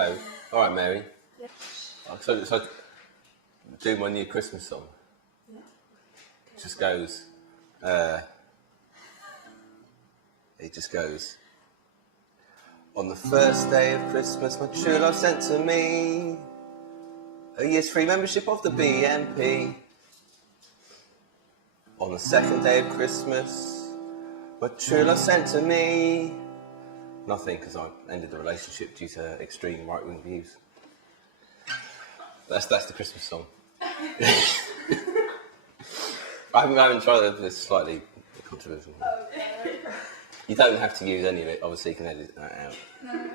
So, all right, Mary. Yeah. So do my new Christmas song. Yeah. It just goes. It just goes. On the first day of Christmas, my true love sent to me a year's free membership of the BNP. On the second day of Christmas, my true love sent to me nothing, because I ended the relationship due to extreme right-wing views. That's the Christmas song. I haven't tried it. It's slightly controversial. You don't have to use any of it. Obviously, you can edit that out. No.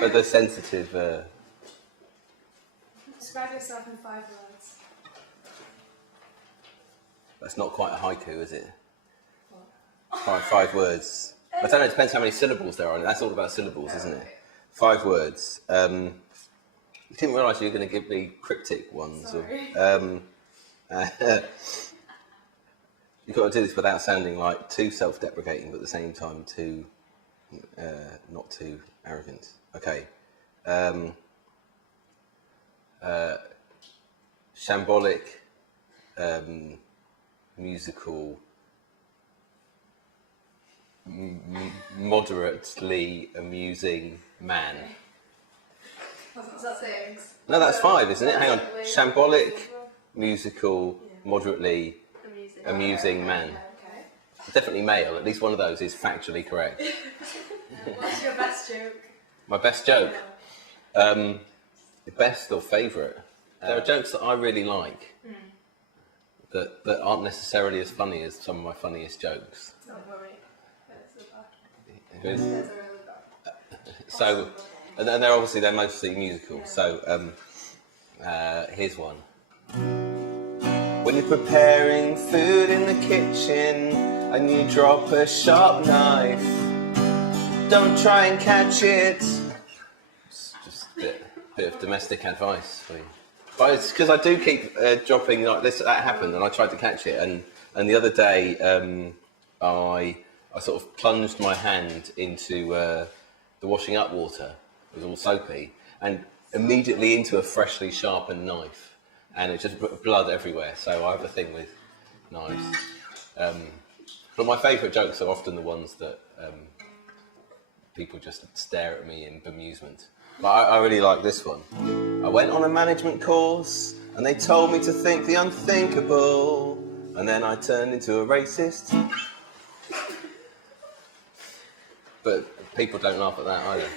But the sensitive. Describe yourself in 5 words. That's not quite a haiku, is it? Five words. I don't know. It depends how many syllables there are. That's all about syllables, isn't it? 5 words. You didn't realise you were going to give me cryptic ones. Sorry. You've got to do this without sounding like too self-deprecating, but at the same time too not too arrogant. Okay. Shambolic, musical, moderately amusing man. Is that 6? No, that's 5, isn't it? Hang on. Shambolic, musical, moderately amusing man. Okay. Definitely male. At least one of those is factually correct. What's your best joke? My best joke? Best or favourite? There are jokes that I really like that aren't necessarily as funny as some of my funniest jokes. Don't worry. Who's- There's a really bad. So, and then they're mostly musical. Yeah. So, here's one. When you're preparing food in the kitchen and you drop a sharp knife, don't try and catch it. It's just a bit of domestic advice for you. But it's because I do keep dropping like this. That happened, and I tried to catch it. And the other day, I sort of plunged my hand into the washing up water. It was all soapy, and immediately into a freshly sharpened knife. And it's just blood everywhere, so I have a thing with knives. But my favourite jokes are often the ones that people just stare at me in bemusement. But I really like this one. I went on a management course, and they told me to think the unthinkable, and then I turned into a racist. But people don't laugh at that either.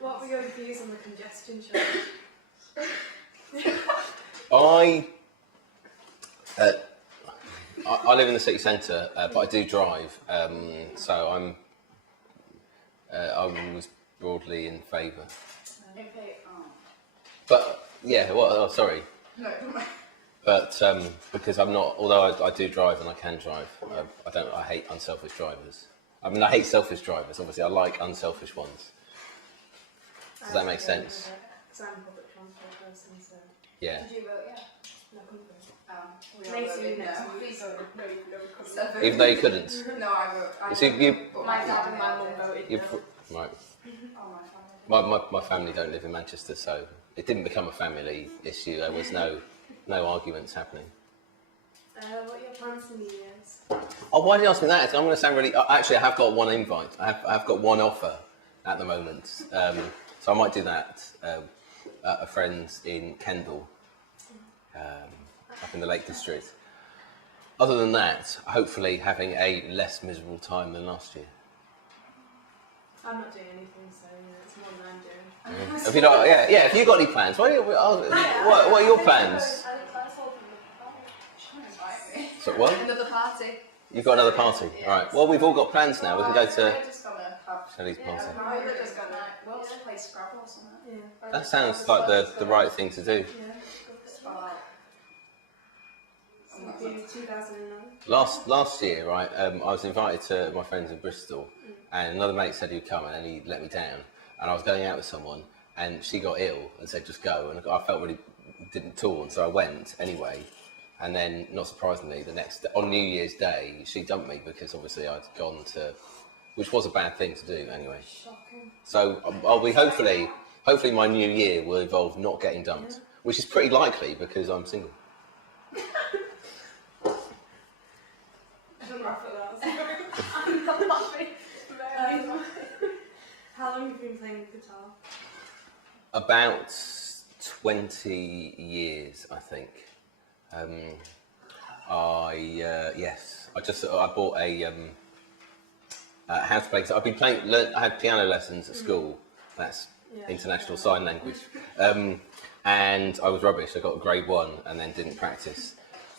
What were your views on the congestion charge? I live in the city centre, but I do drive, so I was broadly in favour. Okay. But yeah, well, oh, sorry, No. but because I'm not, although I do drive and I can drive, I hate unselfish drivers. I mean, I hate selfish drivers. Obviously, I like unselfish ones. Does that make sense? Because I'm a public transport person, so. Yeah. Did you vote yeah? No, I couldn't vote. We all Macy, voted no. no. Please vote. No, you couldn't. Even though you couldn't. No, I voted. You see, you. My dad and my mum voted You no. right. Oh, my family. My family don't live in Manchester, so it didn't become a family issue. There was no arguments happening. What are your plans for New Year's? Oh, why did you ask me that? I'm going to sound really. Actually, I have got one invite. I have got one offer at the moment, so I might do that at a friend's in Kendal, up in the Lake District. Other than that, hopefully having a less miserable time than last year. I'm not doing anything, so it's more than I'm doing. Have you not? Yeah. Have you got any plans? What are your plans? So what? Another party. You've got another party. All right. Well, we've all got plans now. We can go to We're just gonna have. Shelley's party. We're just gonna. We'll just play Scrabble or something. Yeah. That sounds like the right thing to do. Yeah. Spell out. So we'll do 2009. Last year, right, I was invited to my friends in Bristol, and another mate said he'd come, and then he let me down. And I was going out with someone, and she got ill and said just go, and I felt really didn't torn, so I went anyway. And then, not surprisingly, on New Year's Day, she dumped me because obviously I'd gone to which was a bad thing to do anyway. Shocking. So I'll be hopefully my new year will involve not getting dumped, which is pretty likely because I'm single. I don't laugh at that. I'm not laughing. How long have you been playing guitar? About 20 years, I think. I bought a how to play guitar. I've been I had piano lessons at school. That's international sign language. And I was rubbish. I got a grade 1 and then didn't practice.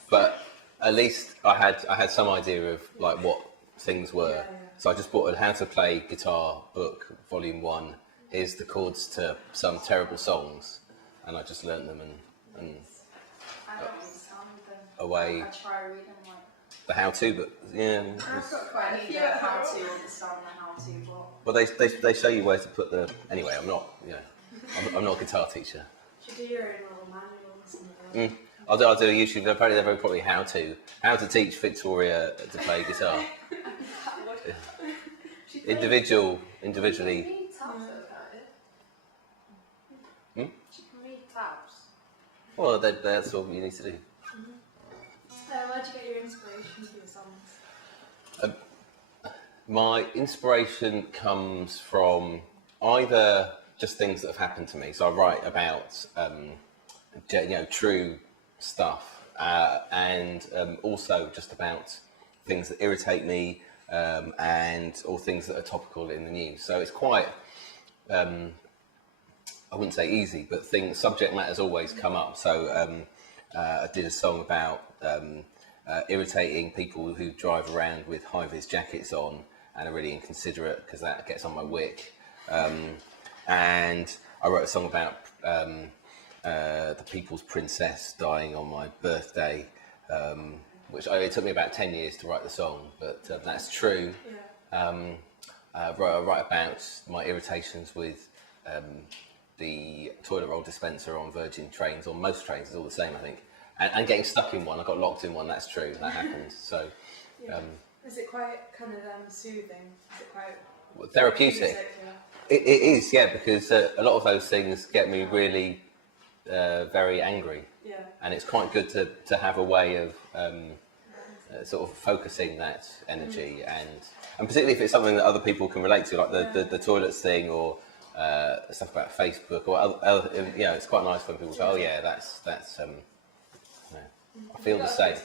But at least I had some idea of like what things were. Yeah. So I just bought a how to play guitar book, volume 1. Here's the chords to some terrible songs, and I just learnt them and I don't understand them. away. I try reading like. The how-to, but yeah. I've got quite a few how to understand the how to, but. Well, they show you where to put the. Anyway, I'm not a guitar teacher. You should do your own little manual or something. I'll do a YouTube. Apparently, they're very probably how to teach Victoria to play guitar. Individually. She can read tabs, Hmm? She can read tabs. Well, that's all you need to do. Where'd you get your inspiration for your songs? My inspiration comes from either just things that have happened to me. So I write about true stuff, and also just about things that irritate me, or things that are topical in the news. So it's quite, I wouldn't say easy, but subject matters always come up. So I did a song about irritating people who drive around with high-vis jackets on and are really inconsiderate because that gets on my wick. And I wrote a song about the People's Princess dying on my birthday, which it took me about 10 years to write the song, but that's true. Yeah. I write about my irritations with the toilet roll dispenser on Virgin trains, or most trains, it's all the same, I think. And getting stuck in one. I got locked in one, that's true, that happened. So, is it quite kind of soothing? Is it quite therapeutic? music, yeah? It is, yeah, because a lot of those things get me really very angry. Yeah. And it's quite good to have a way of sort of focusing that energy, and particularly if it's something that other people can relate to, like the toilets thing, or stuff about Facebook, or other, it's quite nice when people go, oh yeah, that's I feel the same.